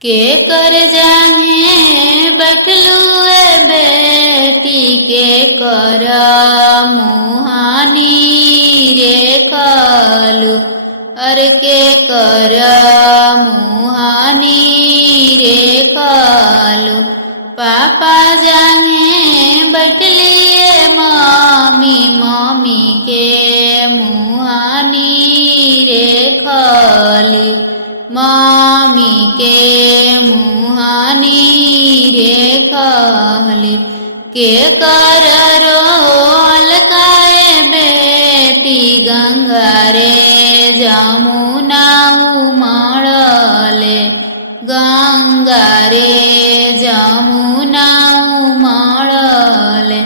के कर जांगे बैठलू ए बेटी के कर मुहानी रे खालू अरे के कर मुहानी रे खालू पापा जांगे बैठलिए मामी मामी के मुहानी रे खाली मामी के मुहानी रे खाली के कर रोल काए बेटी गंगा रे जमुना उमड़ले गंगा रे जमुना उमड़ले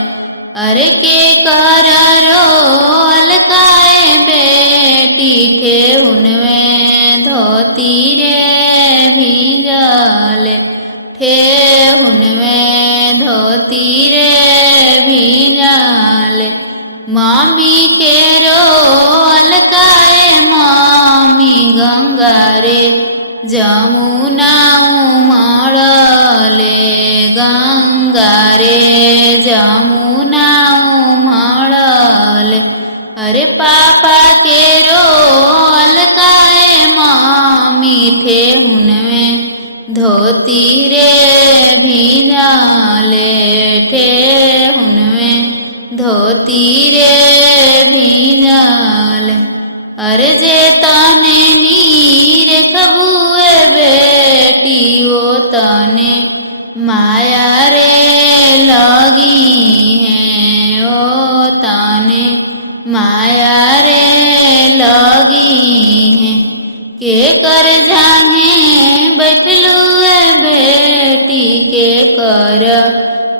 अरे के कर रोल काए बेटी ठेहुन में धोती रे भींजले ठेहुन में धोती रे भींजले मामी के रोल काए मामी गंगा रे जमुना उमड़ले गंगा रे जमुना उमड़ले अरे पापा के रोल काए मामी ठेहुन में धोती रे भींजले ठेहुन में धोती रे भींजले अरे जे तने नीर खबुए बेटी ओ तने माया रे लगी है ओ तने माया रे लगी है के कर जांगे बैठलू ए बेटी के कर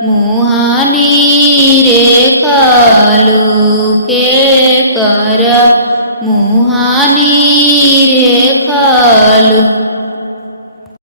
मुहानी रे खालू के कर मुहानी